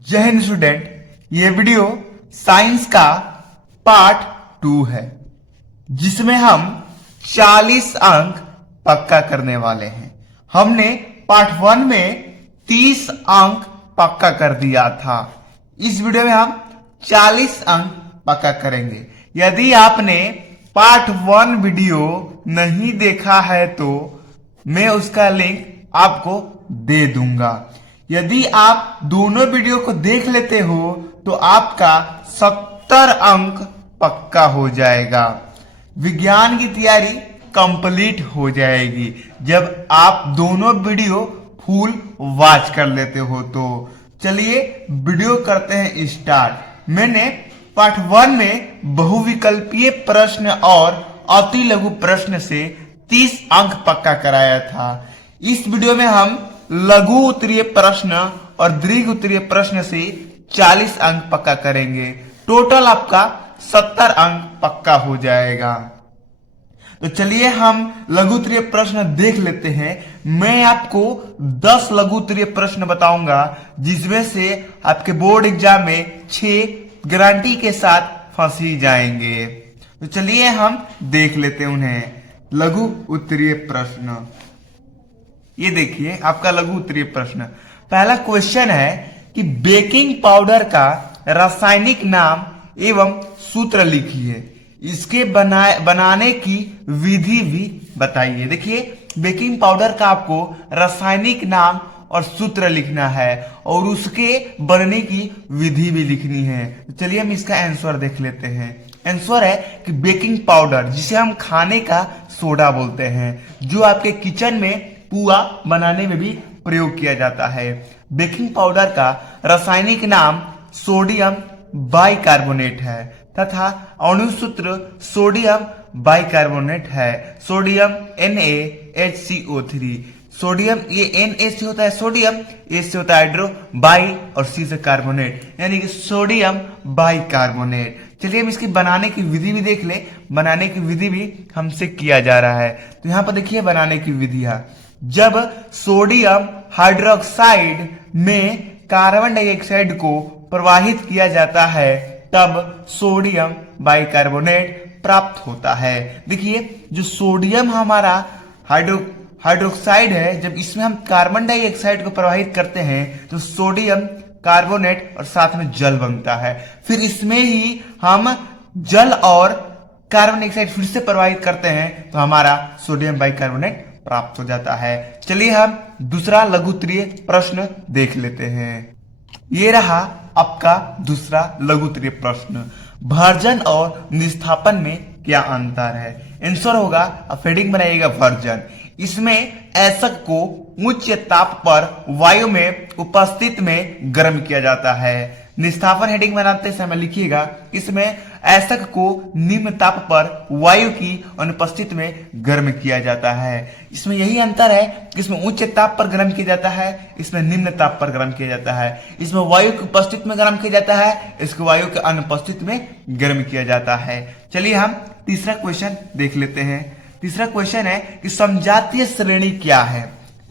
जय हिंद स्टूडेंट। ये video science का पार्ट 2 है जिसमें हम 40 अंक पक्का करने वाले हैं। हमने पार्ट 1 में 30 अंक पक्का कर दिया था। इस वीडियो में हम 40 अंक पक्का करेंगे। यदि आपने पार्ट 1 वीडियो नहीं देखा है तो मैं उसका लिंक आपको दे दूंगा। यदि आप दोनों वीडियो को देख लेते हो तो आपका 70 अंक पक्का हो जाएगा। विज्ञान की तैयारी कंप्लीट हो जाएगी जब आप दोनों वीडियो फुल वॉच कर लेते हो। तो चलिए वीडियो करते हैं स्टार्ट। मैंने पार्ट 1 में बहुविकल्पीय प्रश्न और अति लघु प्रश्न से 30 अंक पक्का कराया था। इस वीडियो में हम लघु उत्तरीय प्रश्न और दीर्घ उत्तरीय प्रश्न से 40 अंक पक्का करेंगे। टोटल आपका 70 अंक पक्का हो जाएगा। तो चलिए हम लघु उत्तरीय प्रश्न देख लेते हैं। मैं आपको 10 लघु उत्तरीय प्रश्न बताऊंगा जिसमें से आपके बोर्ड एग्जाम में 6 गारंटी के साथ फंस ही जाएंगे। तो चलिए हम देख लेते हैं उन्हें। लघु उत्तरीय प्रश्न, ये देखिए आपका लघु उत्तरीय प्रश्न। पहला क्वेश्चन है कि बेकिंग पाउडर का रासायनिक नाम एवं सूत्र लिखिए। इसके बनाने की विधि भी बताइए। देखिए बेकिंग पाउडर का आपको रासायनिक नाम और सूत्र लिखना है और उसके बनने की विधि भी लिखनी है। तो चलिए हम इसका आंसर देख लेते हैं। आंसर है कि बेकिंग पाउडर, जिसे हम खाने का सोडा बोलते हैं, जो आपके किचन में पुआ बनाने में भी प्रयोग किया जाता है। बेकिंग पाउडर का रासायनिक नाम सोडियम बाइकार्बोनेट है तथा अणु सूत्र सोडियम बाइकार्बोनेट है। Sodium NaHCO3। सोडियम ये Na से होता है सोडियम, A से होता है हाइड्रो, बाई और C से कार्बोनेट, यानी कि सोडियम बाइकार्बोनेट। चलिए हम इसकी बनाने की विधि भी देख ले। बनाने की विधि भी हमसे किया जा रहा है। तो यहाँ पर देखिए बनाने की विधि है। जब सोडियम हाइड्रोक्साइड में कार्बन डाइऑक्साइड को प्रवाहित किया जाता है तब सोडियम बाइकार्बोनेट प्राप्त होता है। देखिए जो सोडियम हमारा हाइड्रोक्साइड है, जब इसमें हम कार्बन डाइऑक्साइड को प्रवाहित करते हैं तो सोडियम कार्बोनेट और साथ में जल बनता है। फिर इसमें ही हम जल और कार्बन डाइऑक्साइड फिर से प्रवाहित करते हैं तो हमारा सोडियम बाइकार्बोनेट प्राप्त हो जाता है। चलिए हम दूसरा लघु उत्तरीय प्रश्न देख लेते हैं। ये रहा आपका दूसरा लघु उत्तरीय प्रश्न। भर्जन और निस्थापन में क्या अंतर है? आंसर होगा, अब हेडिंग बनाइएगा भर्जन। इसमें ऐसक को उच्च ताप पर वायु में उपस्थित में गर्म किया जाता है। निस्थापन हेडिंग बनाते समय लिखिएगा, इसमें ऐसक को निम्न ताप पर वायु की अनुपस्थिति में गर्म किया जाता है। इसमें यही अंतर है कि इसमें उच्च ताप पर गर्म किया जाता है, इसमें निम्न ताप पर गर्म किया जाता है। इसमें वायु की उपस्थिति में गर्म किया जाता है, इसको वायु के अनुपस्थिति में गर्म किया जाता है। चलिए हम तीसरा क्वेश्चन देख लेते हैं। तीसरा क्वेश्चन है कि समजातीय श्रेणी क्या है?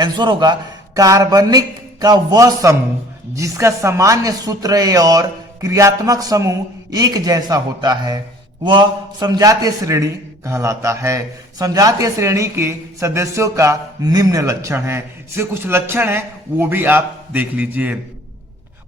आंसर होगा, कार्बनिक का वह समूह जिसका सामान्य सूत्र और क्रियात्मक समूह एक जैसा होता है वह समजातीय श्रेणी कहलाता है। समजातीय श्रेणी के सदस्यों का निम्न लक्षण है। इसके कुछ लक्षण है वो भी आप देख लीजिए।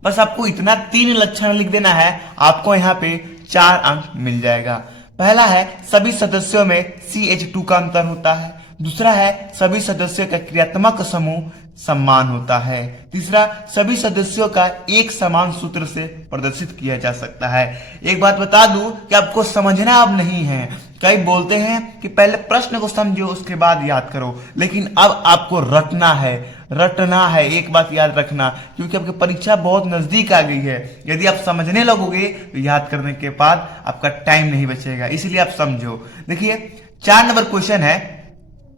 बस आपको इतना 3 लक्षण लिख देना है, आपको यहाँ पे 4 अंक मिल जाएगा। पहला है सभी सदस्यों में CH2 का अंतर होता है। दूसरा है सभी सदस्यों का क्रियात्मक समूह समान होता है। तीसरा सभी सदस्यों का एक समान सूत्र से प्रदर्शित किया जा सकता है। एक बात बता दूं कि आपको समझना अब नहीं है। कई बोलते हैं कि पहले प्रश्न को समझो उसके बाद याद करो, लेकिन अब आपको रटना है। एक बात याद रखना, क्योंकि आपकी परीक्षा बहुत नजदीक आ गई है। यदि आप समझने लगोगे तो याद करने के बाद आपका टाइम नहीं बचेगा, इसलिए आप समझो। देखिए 4 नंबर क्वेश्चन है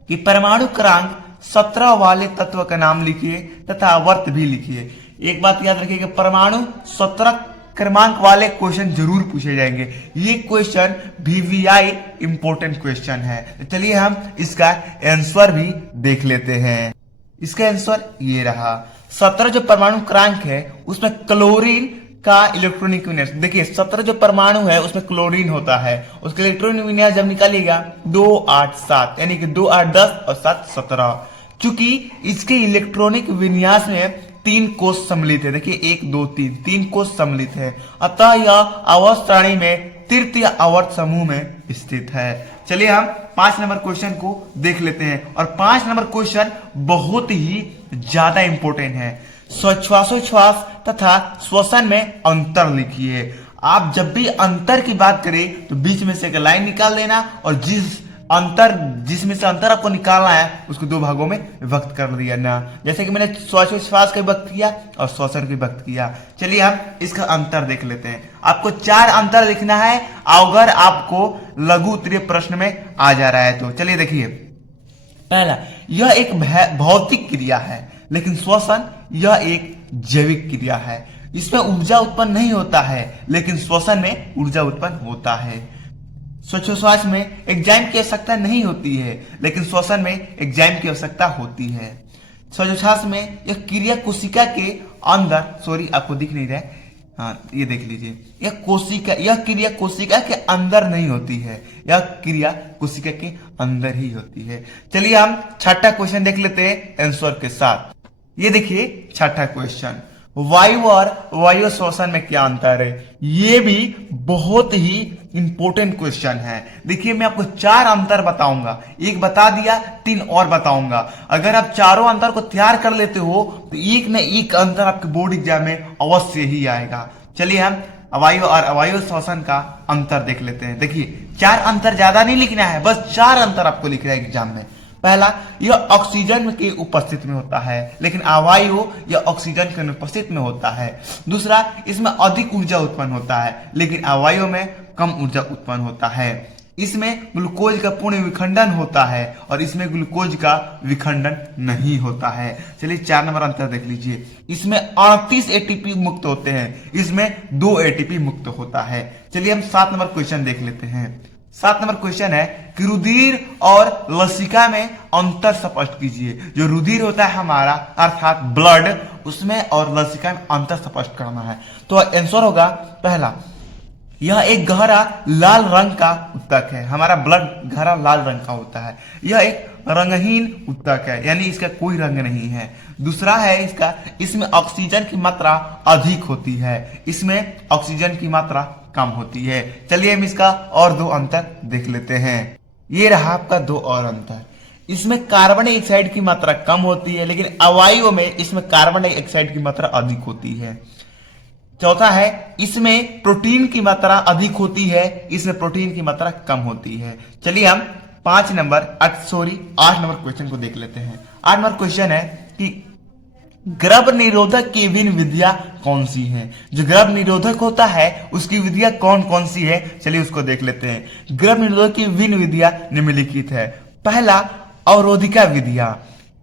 कि परमाणु क्रमांक 17 वाले तत्व का नाम लिखिए तथा आवर्त भी लिखिए। एक बात याद रखिएगा, परमाणु 17 क्रमांक वाले क्वेश्चन जरूर पूछे जाएंगे। ये क्वेश्चन VVI इंपॉर्टेंट क्वेश्चन है। तो चलिए हम इसका आंसर भी देख लेते हैं। इसका आंसर ये रहा, 17 जो परमाणु क्रमांक है उसमें क्लोरीन का इलेक्ट्रॉनिक विन्यास, देखिए 17 जो परमाणु है उसमें क्लोरीन होता है, उसका इलेक्ट्रॉनिक विन्यास जब निकालिएगा 2 8 7, यानी कि 2 8 10 और 7 17। चूंकि इसके इलेक्ट्रॉनिक विन्यास में 3 कोष सम्मिलित है, देखिए 1 2 3 कोष सम्मिलित है, अतः यह आवर्त सारणी में तृतीय आवर्त समूह में स्थित है। चलिए हम 5 नंबर क्वेश्चन को देख लेते हैं, और 5 नंबर क्वेश्चन बहुत ही ज्यादा इंपॉर्टेंट है। श्वासोच्छ्वास तथा श्वसन में अंतर लिखिए। आप जब भी अंतर की बात करें तो बीच में से एक लाइन निकाल देना, और जिसमें से अंतर आपको निकालना है उसको 2 भागों में विभक्त कर दिया ना, जैसे कि मैंने श्वासोच्छ्वास का विभक्त किया और श्वसन का विभक्त किया। चलिए हम इसका अंतर देख लेते हैं। आपको 4 अंतर लिखना है, अगर आपको लघु उत्तरीय प्रश्न में आ जा रहा है तो। चलिए देखिए, पहला, यह एक भौतिक क्रिया है, लेकिन श्वसन यह एक जैविक क्रिया है। इसमें ऊर्जा उत्पन्न नहीं होता है, लेकिन श्वसन में ऊर्जा उत्पन्न होता है। श्वासोच्छ्वास में एंजाइम की आवश्यकता नहीं होती है, लेकिन श्वसन में एंजाइम की आवश्यकता होती है। श्वासोच्छ्वास में यह क्रिया कोशिका के अंदर, सॉरी आपको दिख नहीं रहा है, हाँ ये देख लीजिए, यह क्रिया कोशिका के अंदर नहीं होती है, यह क्रिया कोशिका के अंदर ही होती है। चलिए हम छठा क्वेश्चन देख लेते हैं आंसर के साथ। ये देखिए छठा क्वेश्चन, वायु और वायु श्वसन में क्या अंतर है? ये भी बहुत ही इंपॉर्टेंट क्वेश्चन है। देखिए मैं आपको 4 अंतर बताऊंगा, एक बता दिया, 3 और बताऊंगा। अगर आप चारों अंतर को तैयार कर लेते हो तो एक न एक अंतर आपके बोर्ड एग्जाम में अवश्य ही आएगा। चलिए हम वायु और अवायु श्वसन का अंतर देख लेते हैं। देखिए 4 अंतर ज्यादा नहीं लिखना है, बस 4 अंतर आपको लिखना है एग्जाम में। पहला, यह ऑक्सीजन की उपस्थिति में होता है, लेकिन अवायु यह ऑक्सीजन के अनुपस्थित में होता है। दूसरा, इसमें अधिक ऊर्जा उत्पन्न होता है, लेकिन अवायु में कम ऊर्जा उत्पन्न होता है। इसमें ग्लूकोज का पूर्ण विखंडन होता है और इसमें ग्लूकोज का विखंडन नहीं होता है। चलिए 4 नंबर अंतर देख लीजिए, इसमें 38 एटीपी मुक्त होते हैं, इसमें 2 एटीपी मुक्त होता है। चलिए हम 7 नंबर क्वेश्चन देख लेते हैं। 7 नंबर क्वेश्चन है कि रुधिर और लसिका में अंतर स्पष्ट कीजिए। जो रुधिर होता है हमारा अर्थात ब्लड, उसमें और लसिका में अंतर स्पष्ट करना है। तो आंसर होगा पहला, यह एक गहरा लाल रंग का उत्तक है। हमारा ब्लड गहरा लाल रंग का होता है। यह एक रंगहीन उत्तक है, यानी इसका कोई रंग नहीं है। दूसरा है इसमें ऑक्सीजन की मात्रा अधिक होती है, इसमें ऑक्सीजन की मात्रा कम होती है। चलिए हम इसका और 2 अंतर देख लेते हैं। ये रहा आपका 2 और अंतर। इसमें कार्बन डाइऑक्साइड की मात्रा कम होती है, लेकिन अवायु में इसमें कार्बन डाइऑक्साइड की मात्रा अधिक होती है। चौथा है, इसमें प्रोटीन की मात्रा अधिक होती है, इसमें प्रोटीन की मात्रा कम होती है। चलिए हम 8 नंबर क्वेश्चन को देख लेते हैं। 8 नंबर क्वेश्चन है कि गर्भ निरोधक की विभिन्न विधियां कौन सी हैं? जो गर्भ निरोधक होता है उसकी विधियां कौन कौन सी है, चलिए उसको देख लेते हैं। गर्भ निरोधक की विभिन्न विधियां निम्नलिखित है। पहला, अवरोधिका विधियां।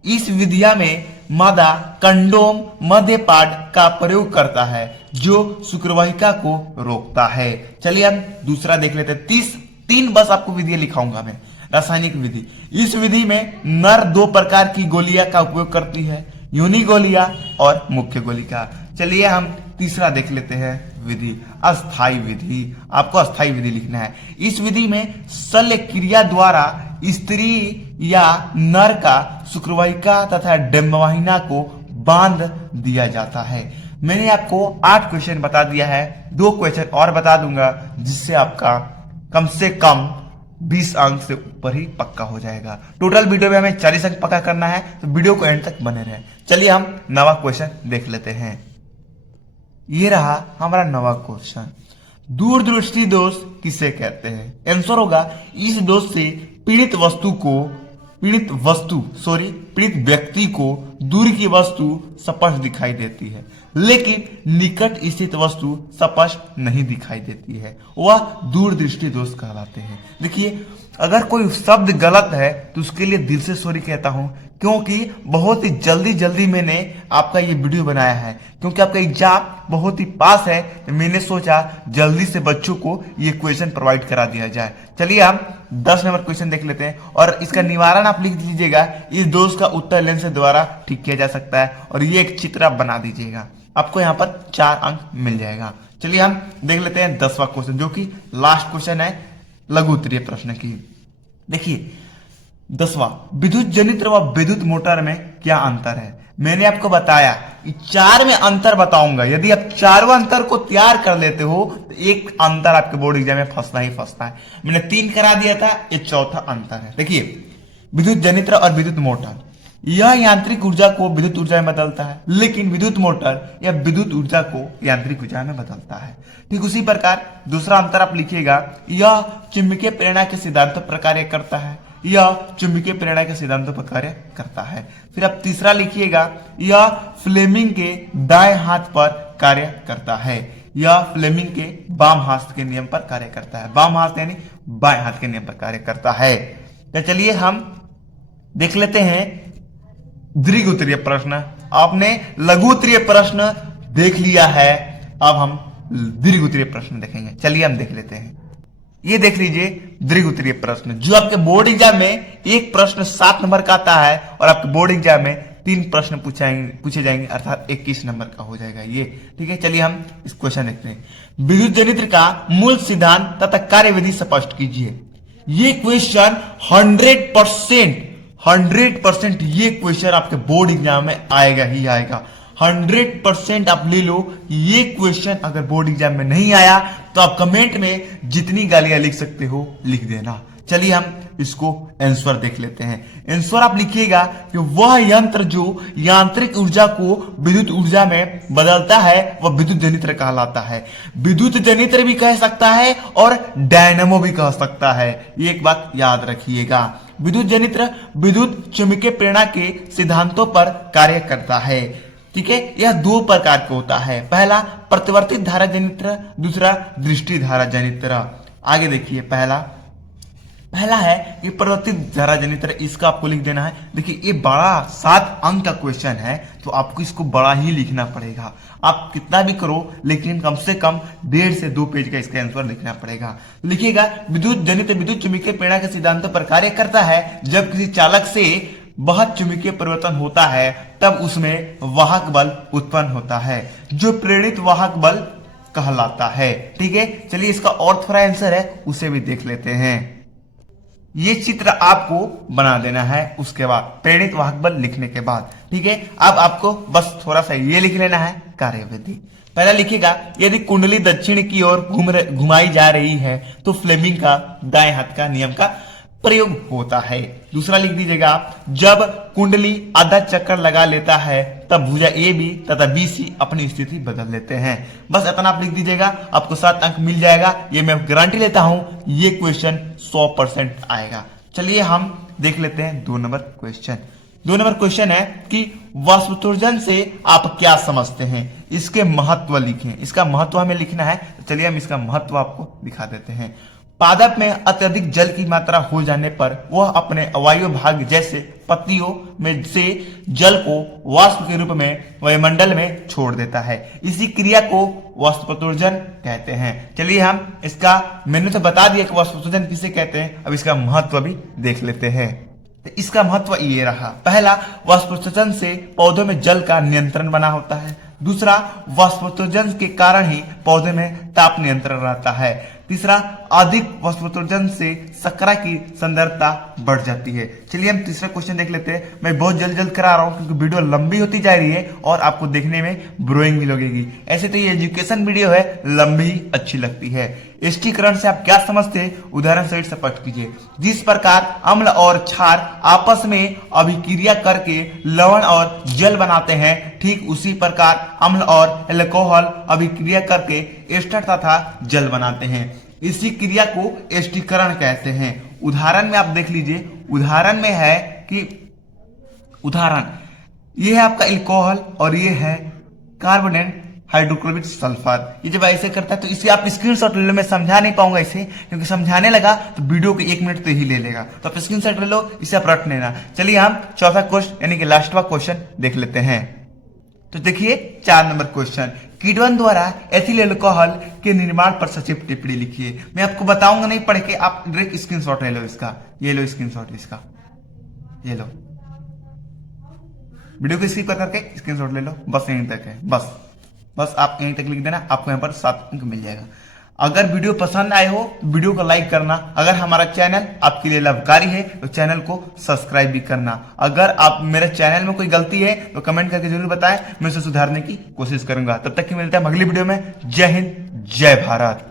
इस विधिया में मादा कंडोम मध्यपाद का प्रयोग करता है, जो शुक्रवाहिका को रोकता है। चलिए हम दूसरा देख लेते हैं। 3 बस आपको विधियां लिखाऊंगा मैं। रासायनिक विधि, इस विधि में नर 2 प्रकार की गोलियां का उपयोग करती है, यूनि गोलियां और मुख्य गोलिका। चलिए हम तीसरा देख लेते हैं विधि, अस्थाई विधि। आपको अस्थाई विधि लिखना है। इस विधि में शल्य क्रिया द्वारा स्त्री या नर का शुक्रवाहिका तथा डिंबवाहिनी को बांध दिया जाता है। मैंने आपको 8 क्वेश्चन बता दिया है, 2 क्वेश्चन और बता दूंगा, जिससे आपका कम से कम 20 अंक से ऊपर ही पक्का हो जाएगा। टोटल वीडियो में हमें 40 अंक पक्का करना है, तो वीडियो को एंड तक बने रहे। चलिए हम 9वां क्वेश्चन देख लेते हैं। ये रहा हमारा 9वां क्वेश्चन, दूरदृष्टि दोष किसे कहते हैं? आंसर होगा, इस दोष से पीड़ित व्यक्ति को दूर की वस्तु स्पष्ट दिखाई देती है, लेकिन निकट स्थित वस्तु स्पष्ट नहीं दिखाई देती है। वह दूरदृष्टि दोष कहलाते हैं। देखिए अगर कोई शब्द गलत है तो उसके लिए दिल से सॉरी कहता हूं, क्योंकि बहुत ही जल्दी जल्दी मैंने आपका ये वीडियो बनाया है, क्योंकि आपका एग्जाम बहुत ही पास है, तो मैंने सोचा जल्दी से बच्चों को ये क्वेश्चन प्रोवाइड करा दिया जाए। चलिए हम 10 नंबर क्वेश्चन देख लेते हैं और इसका निवारण आप लिख लीजिएगा। इस दोष का उत्तर लेने से द्वारा ठीक किया जा सकता है, और ये एक चित्र आप बना दीजिएगा, आपको यहाँ पर 4 अंक मिल जाएगा। चलिए हम देख लेते हैं 10वां क्वेश्चन, जो कि लास्ट क्वेश्चन है लघु उत्तरीय प्रश्न की। देखिए 10वां, विद्युत जनित्र व विद्युत मोटर में क्या अंतर है। मैंने आपको बताया कि 4 में अंतर बताऊंगा, यदि आप चारों अंतर को तैयार कर लेते हो तो एक अंतर आपके बोर्ड एग्जाम में फंसना ही फंसता है। मैंने 3 करा दिया था, ये चौथा अंतर है। देखिए विद्युत जनित्र और विद्युत मोटर, यह यांत्रिक ऊर्जा को विद्युत ऊर्जा में बदलता है, लेकिन विद्युत मोटर यह विद्युत ऊर्जा को यांत्रिक ऊर्जा में बदलता है। ठीक उसी प्रकार दूसरा अंतर आप लिखिएगा, यह चुंबकीय प्रेरणा के सिद्धांतों पर कार्य करता है, यह चुंबकीय प्रेरणा के सिद्धांतों पर कार्य करता है। फिर आप तीसरा लिखिएगा, यह फ्लेमिंग के दाएं हाथ पर कार्य करता है, यह फ्लेमिंग के बाम हाथ के नियम पर कार्य करता है। बाम हाथ यानी बाएं हाथ के नियम पर कार्य करता है। तो चलिए हम देख लेते हैं दीर्घ उत्तरीय प्रश्न। आपने लघु उत्तरीय प्रश्न देख लिया है, अब हम दीर्घ उत्तरीय प्रश्न देखेंगे। चलिए हम देख लेते हैं। ये देख लीजिए दीर्घ उत्तरीय प्रश्न, जो आपके बोर्ड एग्जाम में एक प्रश्न 7 नंबर का आता है और आपके बोर्ड एग्जाम में 3 प्रश्न पूछे जाएंगे, अर्थात 21 नंबर का हो जाएगा ये। ठीक है, चलिए हम इस क्वेश्चन देखते हैं। विद्युत जनित्र का मूल सिद्धांत तथा कार्यविधि स्पष्ट कीजिए। ये क्वेश्चन 100% ये क्वेश्चन आपके बोर्ड एग्जाम में आएगा ही आएगा। 100% आप ले लो, ये क्वेश्चन अगर बोर्ड एग्जाम में नहीं आया तो आप कमेंट में जितनी गालियां लिख सकते हो लिख देना। चलिए हम इसको आंसर देख लेते हैं। आंसर आप लिखिएगा कि वह यंत्र जो यांत्रिक ऊर्जा को विद्युत ऊर्जा में बदलता है वह विद्युत जनित्र कहलाता है। विद्युत जनित्र भी कह सकता है और डायनेमो भी कह सकता है, एक बात याद रखिएगा। विद्युत जनित्र विद्युत चुंबकीय प्रेरणा के सिद्धांतों पर कार्य करता है। ठीक है, यह 2 प्रकार का होता है, पहला प्रतिवर्तित धारा जनित्र, दूसरा दृष्टि धारा जनित्र। आगे देखिए, पहला है कि परिवर्तित धारा जनित्र, इसका आपको लिख देना है। देखिए ये बड़ा 7 अंक का क्वेश्चन है, तो आपको इसको बड़ा ही लिखना पड़ेगा। आप कितना भी करो, लेकिन कम से कम 1.5 से 2 पेज का इसका आंसर लिखना पड़ेगा। लिखिएगा, विद्युत जनित्र विद्युत चुंबकीय प्रेरणा के सिद्धांतों पर कार्य करता है। जब किसी चालक से बहुत चुंबकीय परिवर्तन होता है तब उसमें वाहक बल उत्पन्न होता है, जो प्रेरित वाहक बल कहलाता है। ठीक है, चलिए इसका और थोड़ा आंसर है, उसे भी देख लेते हैं। ये चित्र आपको बना देना है उसके बाद, प्रेरित वाहक बल लिखने के बाद। ठीक है, अब आपको बस थोड़ा सा ये लिख लेना है कार्यविधि। पहला लिखिएगा, यदि कुंडली दक्षिण की ओर घुमाई जा रही है तो फ्लेमिंग का दाएं हाथ का नियम का प्रयोग होता है। दूसरा लिख दीजिएगा आप, जब कुंडली आधा चक्कर लगा लेता है तब भुजा ए बी तथा बी सी अपनी स्थिति बदल लेते हैं। बस इतना आप लिख दीजिएगा, आपको 7 अंक मिल जाएगा। ये मैं गारंटी लेता हूं, ये क्वेश्चन 100% आएगा। चलिए हम देख लेते हैं 2 नंबर क्वेश्चन। 2 नंबर क्वेश्चन है कि वाष्पोत्सर्जन से आप क्या समझते हैं, इसके महत्व लिखें। इसका महत्व हमें लिखना है, तो चलिए हम इसका महत्व आपको दिखा देते हैं। पादप में अत्यधिक जल की मात्रा हो जाने पर वह अपने अवायु भाग जैसे पत्तियों में से जल को वाष्प के रूप में वायुमंडल में छोड़ देता है। इसी क्रिया को वाष्पोत्सर्जन कहते हैं। चलिए हम इसका, मैंने तो बता दिया कि वाष्पोत्सर्जन किसे कहते हैं, अब इसका महत्व भी देख लेते हैं। तो इसका महत्व ये रहा, पहला वाष्पोत्सर्जन से पौधों में जल का नियंत्रण बना होता है। दूसरा, वाष्पोत्सर्जन के कारण ही पौधे में ताप नियंत्रण रहता है। तीसरा, अधिक वाष्पोत्सर्जन से शर्करा की सांद्रता बढ़ जाती है। चलिए हम तीसरा क्वेश्चन देख लेते हैं। मैं बहुत जल्द करा रहा हूं क्योंकि वीडियो लंबी होती जा रही है और आपको देखने में बोरिंग भी लगेगी। ऐसे तो ये एजुकेशन वीडियो है, लंबी अच्छी लगती है। एष्टीकरण से आप क्या समझते हैं, उदाहरण सहित स्पष्ट कीजिए। जिस प्रकार अम्ल और क्षार आपस में अभिक्रिया करके लवण और जल बनाते हैं, ठीक उसी प्रकार अम्ल और एल्कोहल अभिक्रिया करके एस्टर तथा जल बनाते हैं। इसी क्रिया को एष्टीकरण कहते हैं। उदाहरण में आप देख लीजिए, उदाहरण में है कि ये है आपका एल्कोहल और ये है कार्बोनेट हाइड्रोक्लोरिक सल्फर। ये जब ऐसे करता है तो इसे आप स्क्रीनशॉट ले लो। मैं समझा नहीं पाऊंगा इसे, क्योंकि समझाने लगा तो वीडियो को 1 मिनट तो ही ले लेगा, तो आप स्क्रीनशॉट ले लो, इसे आप रट लेना। चलिए हम चौथा क्वेश्चन यानी कि लास्टवा क्वेश्चन देख लेते हैं। तो देखिए 4 नंबर क्वेश्चन, किडवन द्वारा एथिल अल्कोहल के निर्माण पर सचिव टिप्पणी लिखिए। मैं आपको बताऊंगा नहीं पढ़ के, आप डायरेक्ट स्क्रीनशॉट ले लो इसका। ये लो स्क्रीनशॉट इसका, ये लो, वीडियो को स्किप करके स्क्रीनशॉट ले लो। बस यहीं तक है, बस आप यहीं तक लिख देना, आपको यहाँ पर 7 अंक मिल जाएगा। अगर वीडियो पसंद आए हो तो वीडियो को लाइक करना। अगर हमारा चैनल आपके लिए लाभकारी है तो चैनल को सब्सक्राइब भी करना। अगर आप मेरे चैनल में कोई गलती है तो कमेंट करके जरूर बताएं, मैं उसे सुधारने की कोशिश करूंगा। तब तक कि मिलते हैं अगली वीडियो में। जय हिंद, जय भारत।